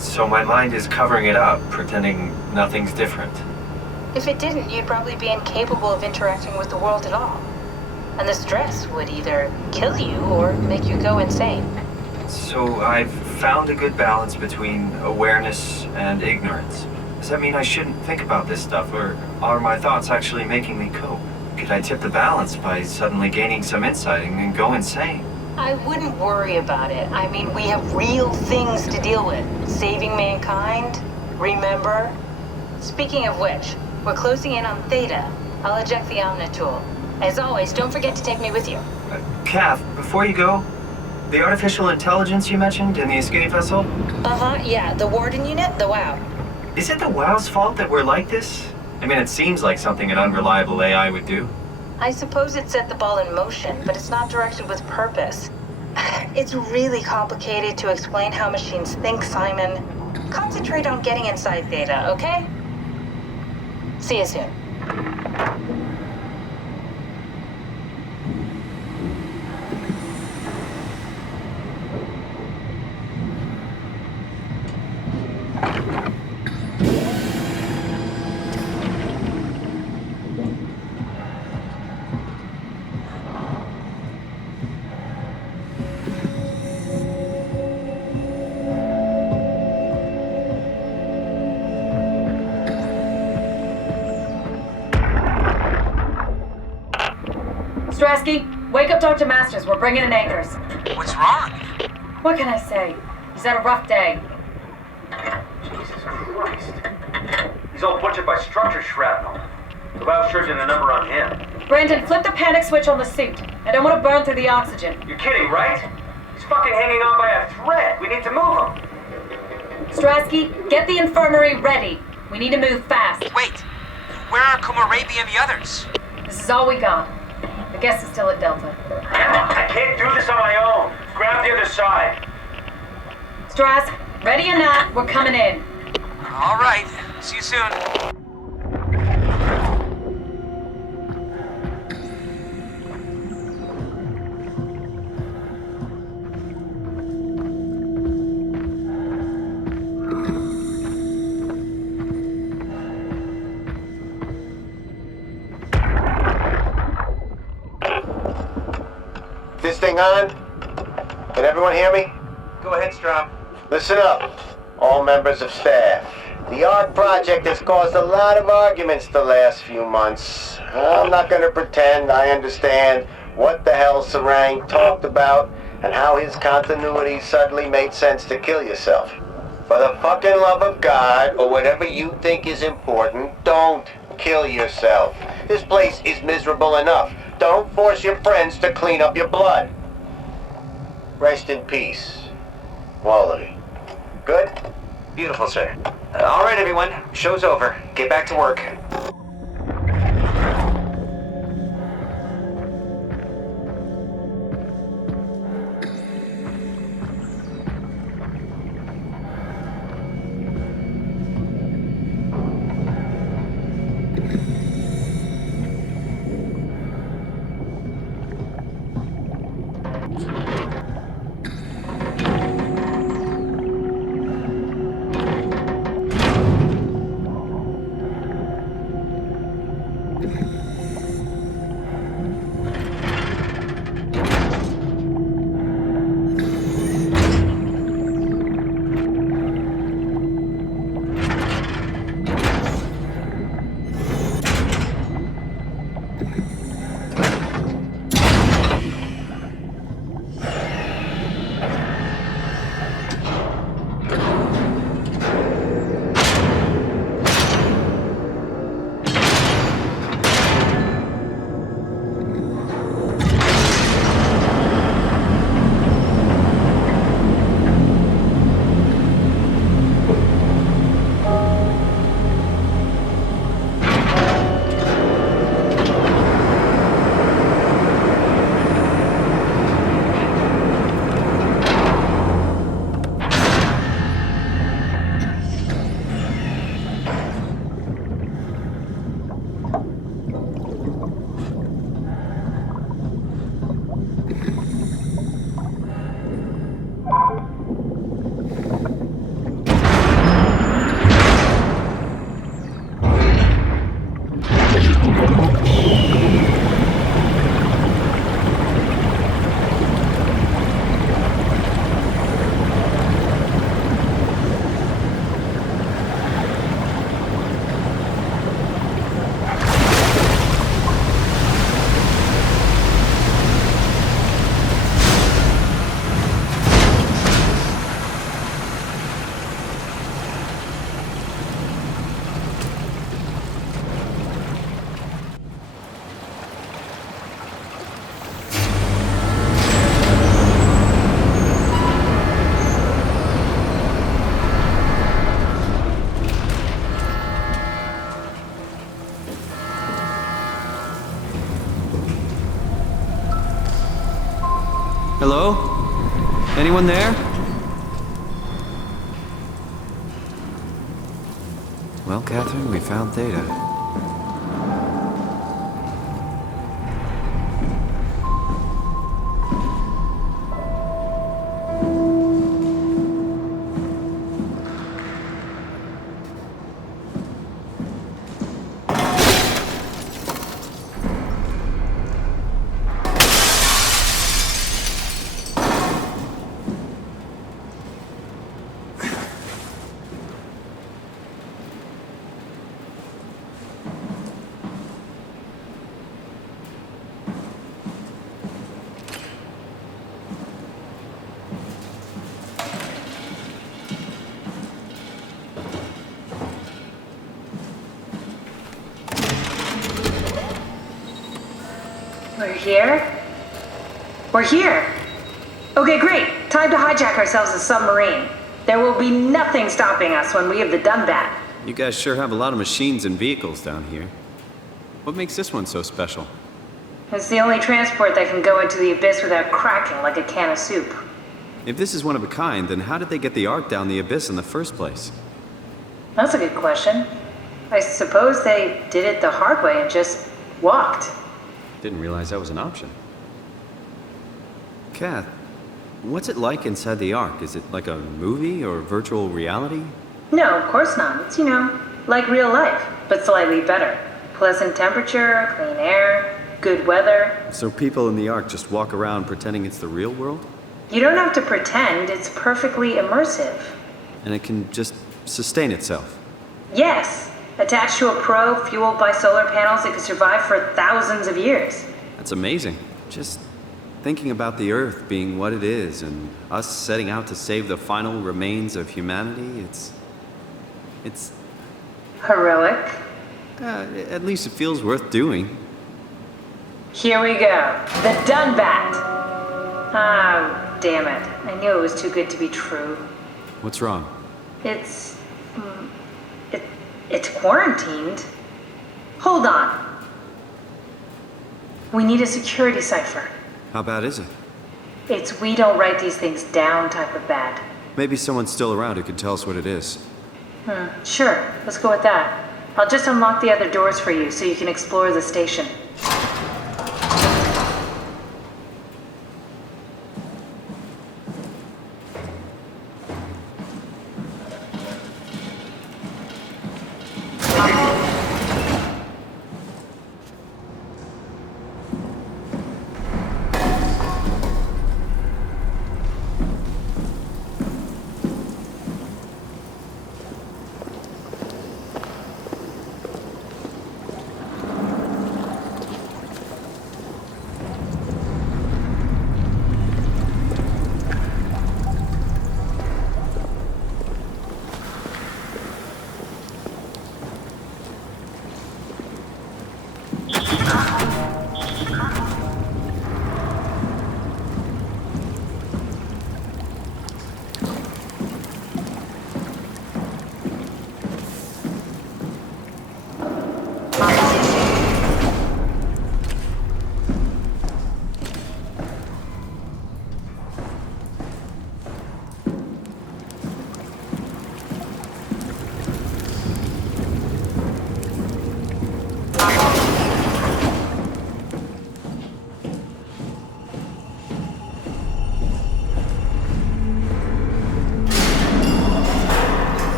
so my mind is covering it up, pretending nothing's different. If it didn't, you'd probably be incapable of interacting with the world at all. And the stress would either kill you or make you go insane. So I've found a good balance between awareness and ignorance. Does that mean I shouldn't think about this stuff, or are my thoughts actually making me cope? Could I tip the balance by suddenly gaining some insight and go insane? I wouldn't worry about it. I mean, we have real things to deal with. Saving mankind, remember? Speaking of which, we're closing in on Theta. I'll eject the Omnitool. As always, don't forget to take me with you. Kath, before you go, the artificial intelligence you mentioned in the escape vessel? Yeah, the Warden unit, the WOW. Is it the WOW's fault that we're like this? I mean, it seems like something an unreliable AI would do. I suppose it set the ball in motion, but it's not directed with purpose. It's really complicated to explain how machines think, Simon. Concentrate on getting inside Theta, okay? See you soon. Strasky, wake up Dr. Masters. We're bringing in anchors. What's wrong? What can I say? He's had a rough day. Jesus Christ. He's all butchered by structure shrapnel. The WOW sure did a number on him. Brandon, flip the panic switch on the suit. I don't want to burn through the oxygen. You're kidding, right? He's fucking hanging on by a thread. We need to move him. Strasky, get the infirmary ready. We need to move fast. Wait. Where are Komorebi and the others? This is all we got. The guest is still at Delta. Damn it, I can't do this on my own. Grab the other side. Strask, ready or not, we're coming in. All right. See you soon. This thing on? Can everyone hear me? Go ahead, Strom. Listen up, all members of staff. The ARC project has caused a lot of arguments the last few months. I'm not gonna pretend I understand what the hell Sarang talked about and how his continuity suddenly made sense to kill yourself. For the fucking love of God, or whatever you think is important, don't kill yourself. This place is miserable enough. Don't force your friends to clean up your blood. Rest in peace, Wally. Good? Beautiful, sir. All right, everyone. Show's over. Get back to work. anyone there? Well, Catherine, we found Theta. We're here? We're here! Okay, great. Time to hijack ourselves a submarine. There will be nothing stopping us when we have done that. You guys sure have a lot of machines and vehicles down here. What makes this one so special? It's the only transport that can go into the abyss without cracking like a can of soup. If this is one of a kind, then how did they get the Ark down the abyss in the first place? That's a good question. I suppose they did it the hard way and just walked. Didn't realize that was an option. Kath, what's it like inside the Ark? Is it like a movie or virtual reality? No, of course not. It's, like real life, but slightly better. Pleasant temperature, clean air, good weather. So people in the Ark just walk around pretending it's the real world? You don't have to pretend, it's perfectly immersive. And it can just sustain itself? Yes. Attached to a probe fueled by solar panels that could survive for thousands of years. That's amazing. Just thinking about the Earth being what it is and us setting out to save the final remains of humanity, it's... Heroic. At least it feels worth doing. Here we go. The Dunbat. Oh, damn it. I knew it was too good to be true. What's wrong? It's quarantined. Hold on. We need a security cipher. How bad is it? It's we don't write these things down type of bad. Maybe someone's still around who can tell us what it is. Sure. Let's go with that. I'll just unlock the other doors for you so you can explore the station.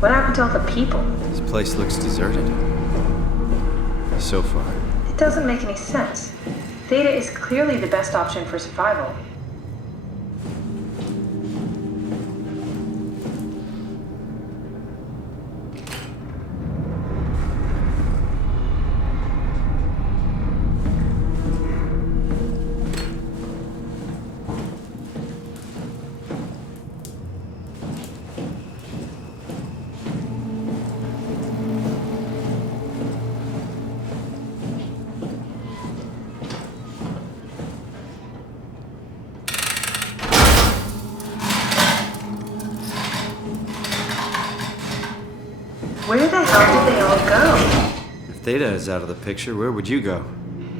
What happened to all the people? This place looks deserted. So far. It doesn't make any sense. Theta is clearly the best option for survival. Where the hell did they all go? If Theta is out of the picture, where would you go?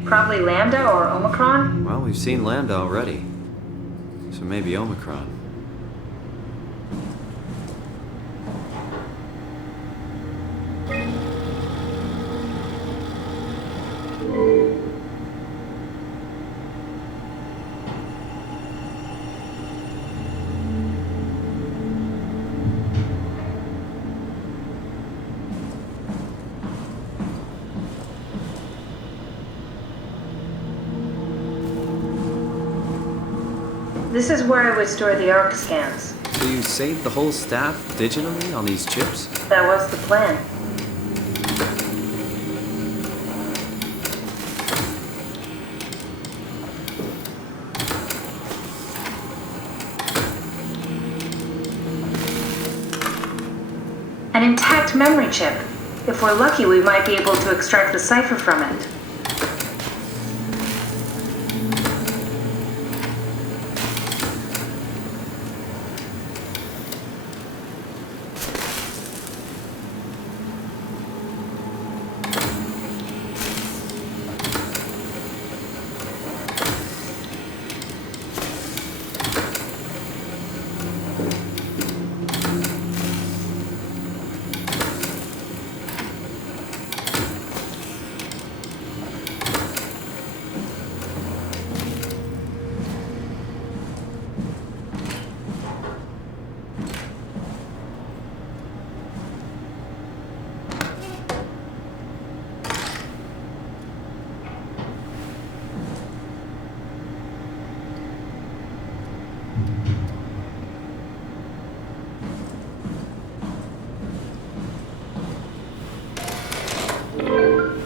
Probably Lambda or Omicron? Well, we've seen Lambda already. So maybe Omicron. This is where I would store the ARC scans. So you saved the whole staff digitally on these chips? That was the plan. An intact memory chip. If we're lucky, we might be able to extract the cipher from it.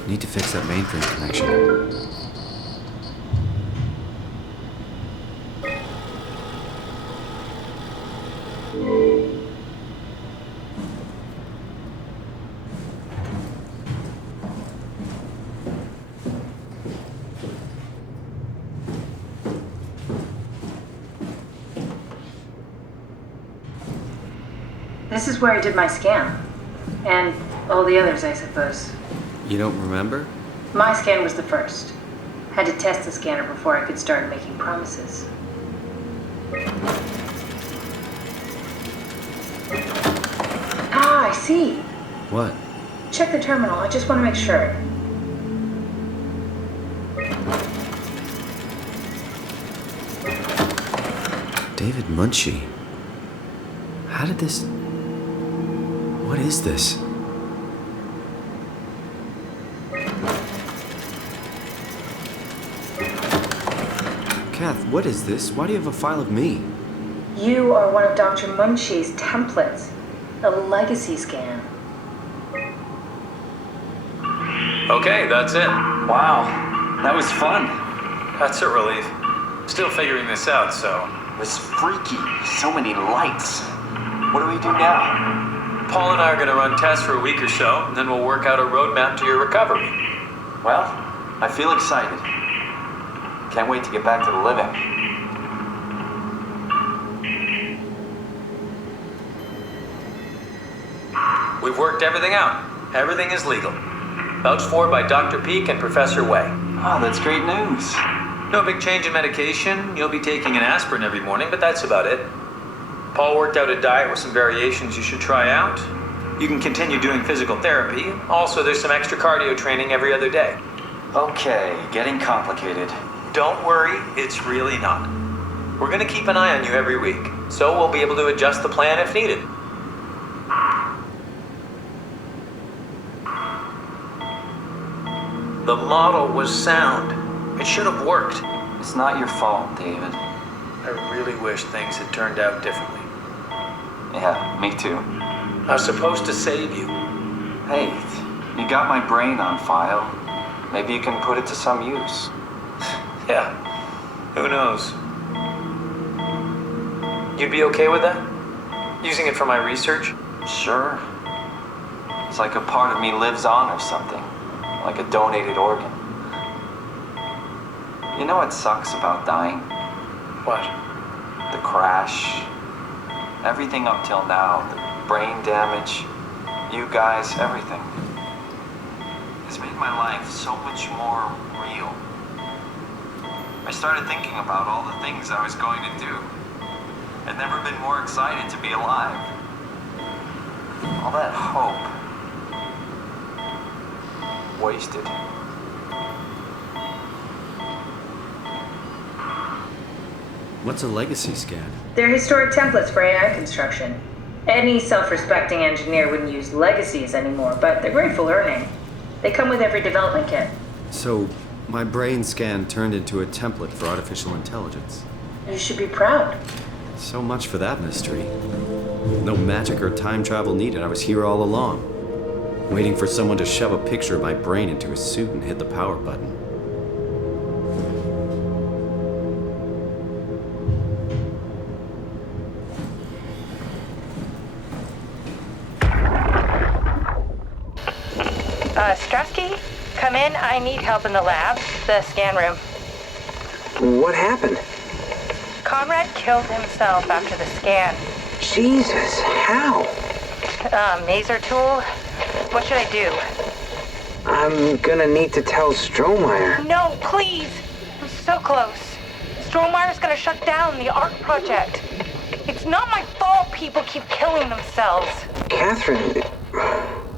Need to fix that mainframe connection. This is where I did my scan. And all the others, I suppose. You don't remember? My scan was the first. Had to test the scanner before I could start making promises. Ah, I see. What? Check the terminal. I just want to make sure. David Munchie. How did this... What is this? Kath, what is this? Why do you have a file of me? You are one of Dr. Munchie's templates. A legacy scan. Okay, that's it. Wow, that was fun. That's a relief. Still figuring this out, so... It was freaky. So many lights. What do we do now? Paul and I are going to run tests for a week or so, and then we'll work out a roadmap to your recovery. Well, I feel excited. Can't wait to get back to the living. We've worked everything out. Everything is legal. Vouched for by Dr. Peak and Professor Way. Oh, that's great news. No big change in medication. You'll be taking an aspirin every morning, but that's about it. Paul worked out a diet with some variations you should try out. You can continue doing physical therapy. Also, there's some extra cardio training every other day. Okay, getting complicated. Don't worry, it's really not. We're going to keep an eye on you every week, so we'll be able to adjust the plan if needed. The model was sound. It should have worked. It's not your fault, David. I really wish things had turned out differently. Yeah, me too. I was supposed to save you. Hey, you got my brain on file. Maybe you can put it to some use. Yeah, who knows? You'd be okay with that? Using it for my research? Sure. It's like a part of me lives on or something. Like a donated organ. You know what sucks about dying? What? The crash. Everything up till now. The brain damage. You guys, everything. It's made my life so much more real. started thinking about all the things I was going to do. I'd never been more excited to be alive. All that hope. Wasted. What's a legacy scan? They're historic templates for AI construction. Any self-respecting engineer wouldn't use legacies anymore, but they're great for learning. They come with every development kit. So, my brain scan turned into a template for artificial intelligence. You should be proud. So much for that mystery. No magic or time travel needed. I was here all along, waiting for someone to shove a picture of my brain into a suit and hit the power button. Strasky, come in. I need help in the lab, the scan room. What happened? Conrad killed himself after the scan. Jesus, how? Maser tool? What should I do? I'm gonna need to tell Strohmeyer. No, please! I'm so close. Strohmeyer's gonna shut down the art project. It's not my fault people keep killing themselves. Catherine,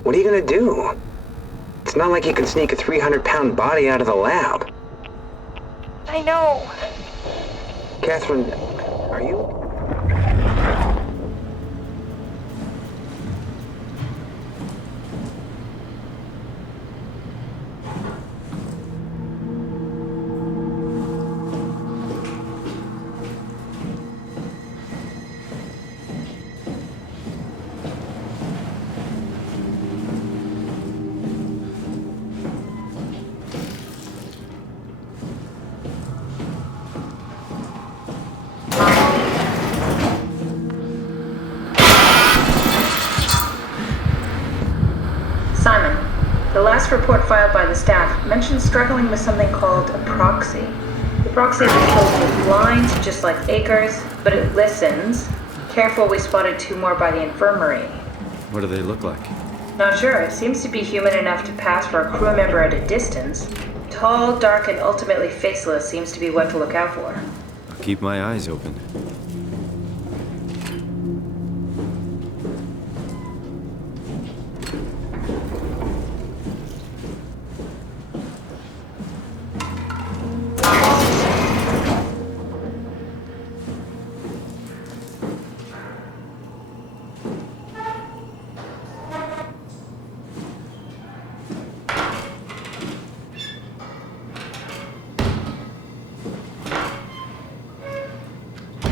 what are you gonna do? It's not like you can sneak a 300-pound body out of the lab. I know. Catherine, are you... The last report filed by the staff mentioned struggling with something called a proxy. The proxy is composed with blinds, just like Acres, but it listens. Careful, we spotted 2 more by the infirmary. What do they look like? Not sure. It seems to be human enough to pass for a crew member at a distance. Tall, dark, and ultimately faceless seems to be what to look out for. I'll keep my eyes open.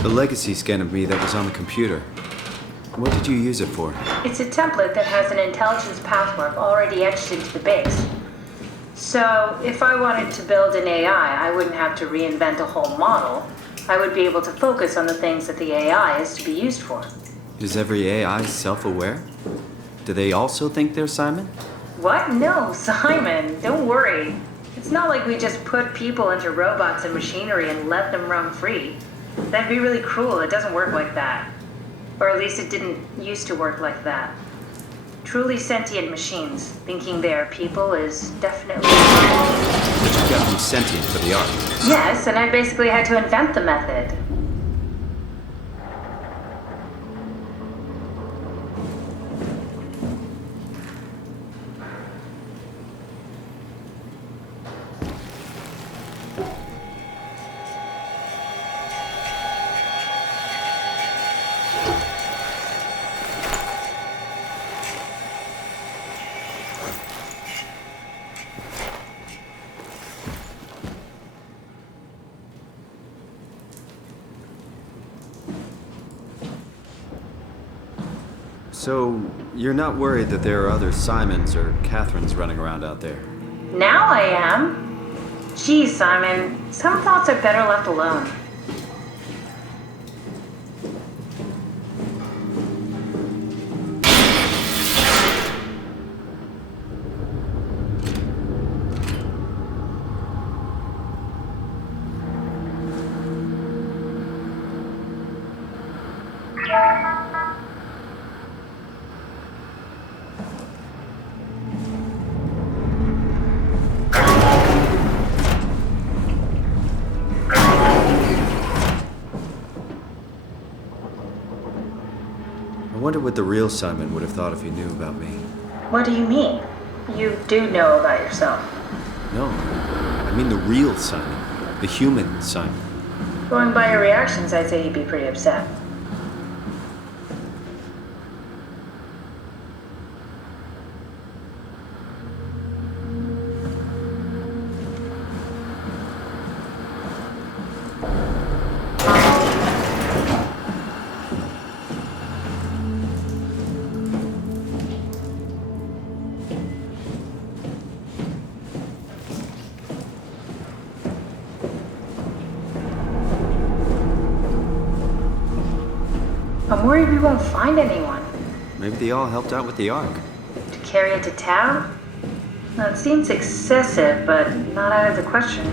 The legacy scan of me that was on the computer. What did you use it for? It's a template that has an intelligence pathwork already etched into the base. So, if I wanted to build an AI, I wouldn't have to reinvent a whole model. I would be able to focus on the things that the AI is to be used for. Is every AI self-aware? Do they also think they're Simon? What? No, Simon, don't worry. It's not like we just put people into robots and machinery and let them roam free. That'd be really cruel. It doesn't work like that. Or at least it didn't used to work like that. Truly sentient machines, thinking they're people is definitely... But you got them sentient for the art. Yes, and I basically had to invent the method. So, you're not worried that there are other Simons or Catherines running around out there? Now I am. Geez, Simon, some thoughts are better left alone. wonder what the real Simon would have thought if he knew about me. What do you mean? You do know about yourself. No, I mean the real Simon. The human Simon. Going by your reactions, I'd say he'd be pretty upset. I'm worried we won't find anyone. Maybe they all helped out with the Ark. To carry it to town? That seems excessive, but not out of the question.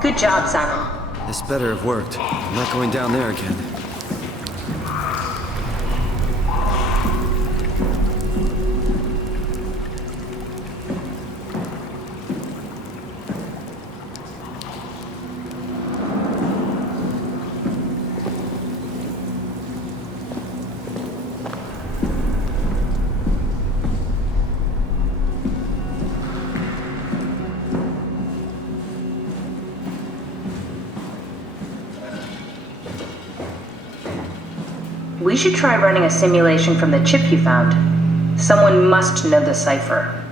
Good job, Simon. This better have worked. I'm not going down there again. We should try running a simulation from the chip you found. Someone must know the cipher.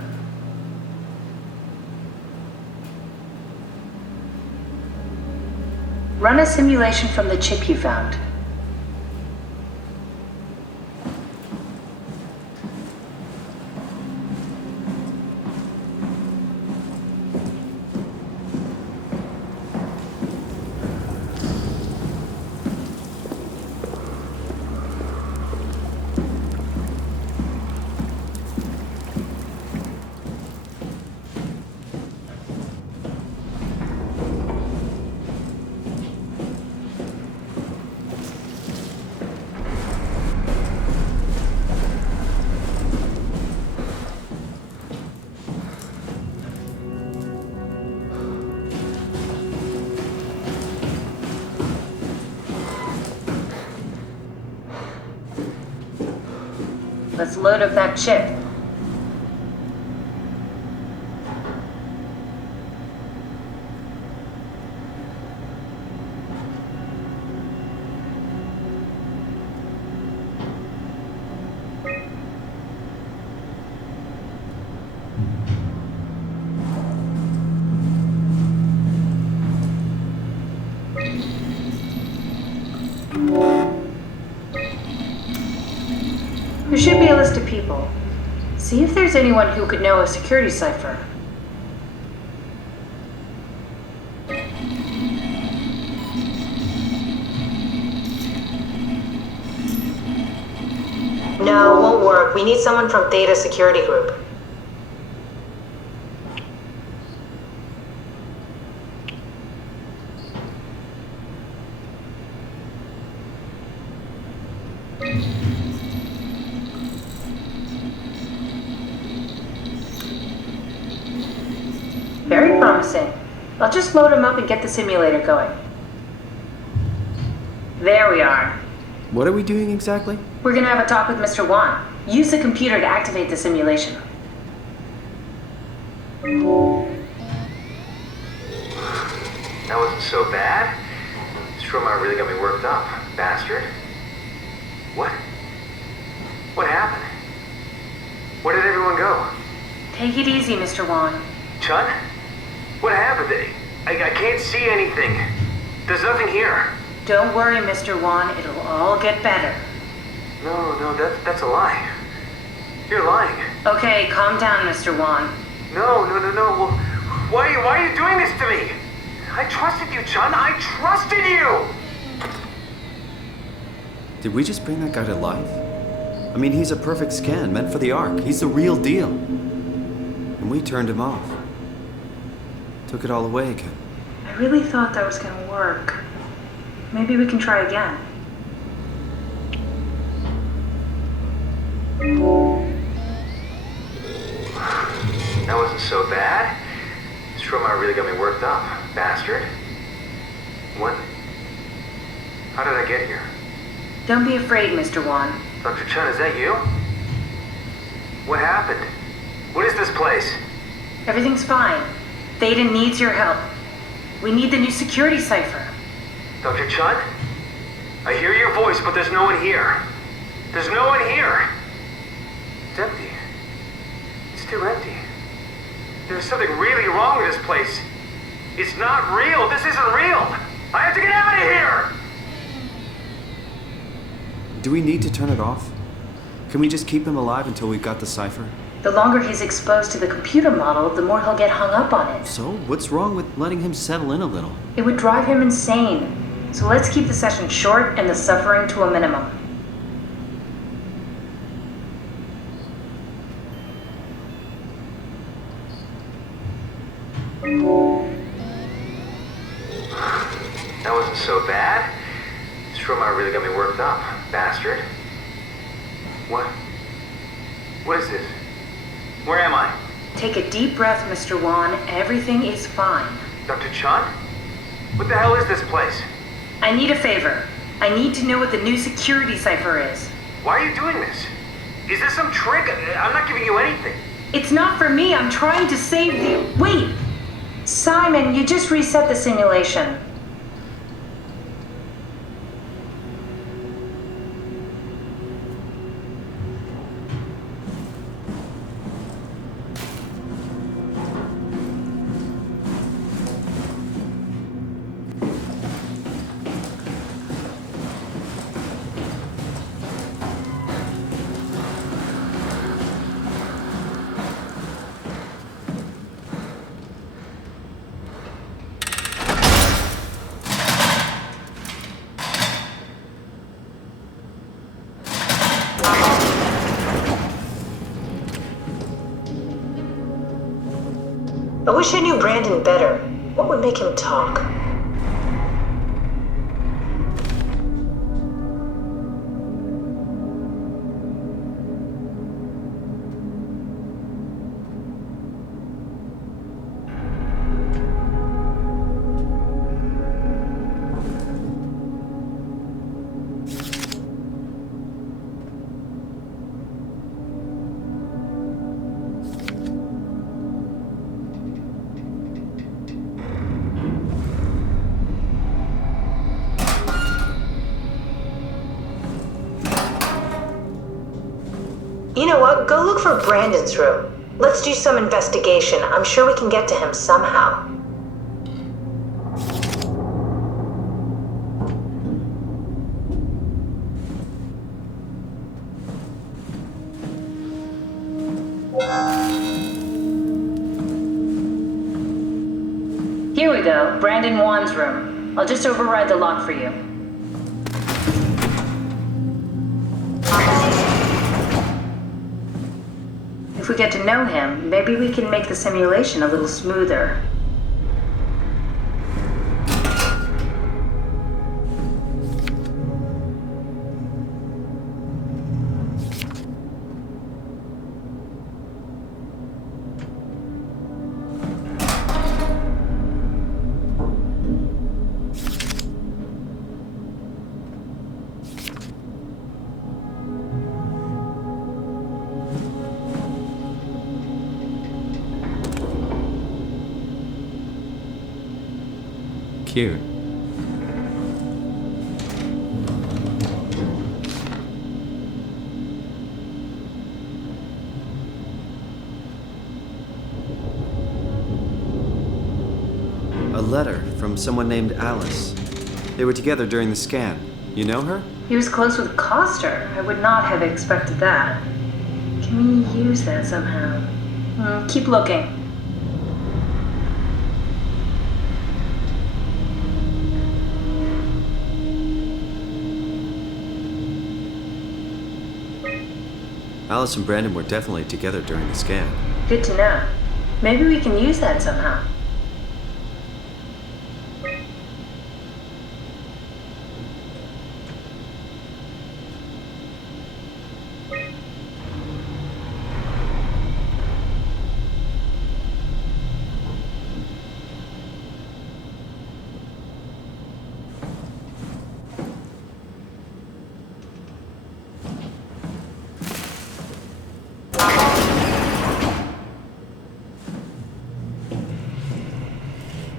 Run a simulation from the chip you found. Let's load up that chip. There should be a list of people. See if there's anyone who could know a security cipher. No, won't work. We need someone from Theta Security Group. Very promising. I'll just load him up and get the simulator going. There we are. What are we doing exactly? We're gonna have a talk with Mr. Wan. Use the computer to activate the simulation. That wasn't so bad. Soma really got me worked up, bastard. What? What happened? Where did everyone go? Take it easy, Mr. Wan. Chun? What happened? I can't see anything. There's nothing here. Don't worry, Mr. Wan. It'll all get better. No, that's a lie. You're lying. Okay, calm down, Mr. Wan. No. Well, why are you doing this to me? I trusted you, Chun. I trusted you! Did we just bring that guy to life? I mean, he's a perfect scan, meant for the Ark. He's the real deal. And we turned him off. Took it all away again. I really thought that was gonna work. Maybe we can try again. That wasn't so bad. This trauma really got me worked up, bastard. What? How did I get here? Don't be afraid, Mr. Wan. Dr. Chun, is that you? What happened? What is this place? Everything's fine. Theta needs your help. We need the new security cipher. Dr. Chun? I hear your voice, but there's no one here. There's no one here! It's empty. It's too empty. There's something really wrong with this place. It's not real. This isn't real. I have to get out of here! Do we need to turn it off? Can we just keep him alive until we've got the cipher? The longer he's exposed to the computer model, the more he'll get hung up on it. So, what's wrong with letting him settle in a little? It would drive him insane. So let's keep the session short and the suffering to a minimum. That wasn't so bad. This trauma really got me worked up, bastard. What is this? Where am I? Take a deep breath, Mr. Wan. Everything is fine. Dr. Chun? What the hell is this place? I need a favor. I need to know what the new security cipher is. Why are you doing this? Is this some trick? I'm not giving you anything. It's not for me. I'm trying to save the... Wait! Simon, you just reset the simulation. I wish I knew Brandon better. What would make him talk? You know what? Go look for Brandon's room. Let's do some investigation. I'm sure we can get to him somehow. Here we go. Brandon Wan's room. I'll just override the lock for you. If we get to know him, maybe we can make the simulation a little smoother. Cute. A letter from someone named Alice. They were together during the scan. You know her? He was close with Coster. I would not have expected that. Can we use that somehow? Keep looking. Alice and Brandon were definitely together during the scan. Good to know. Maybe we can use that somehow.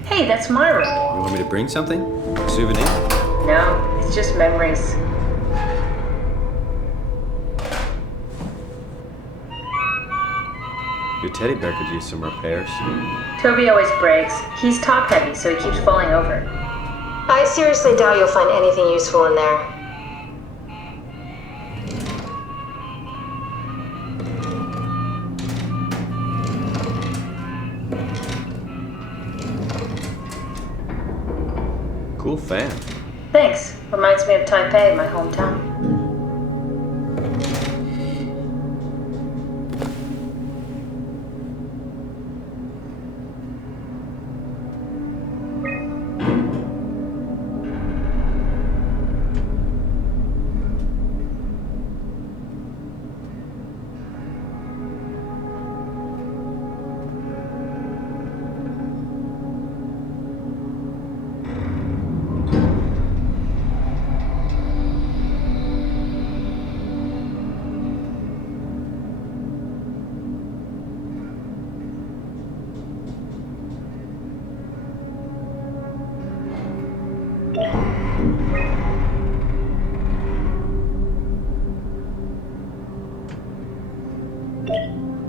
Hey, that's my room. You want me to bring something? A souvenir? No, it's just memories. Your teddy bear could use some repairs. Toby always breaks. He's top heavy, so he keeps falling over. I seriously doubt you'll find anything useful in there. Cool fan. Thanks. Reminds me of Taipei, my hometown.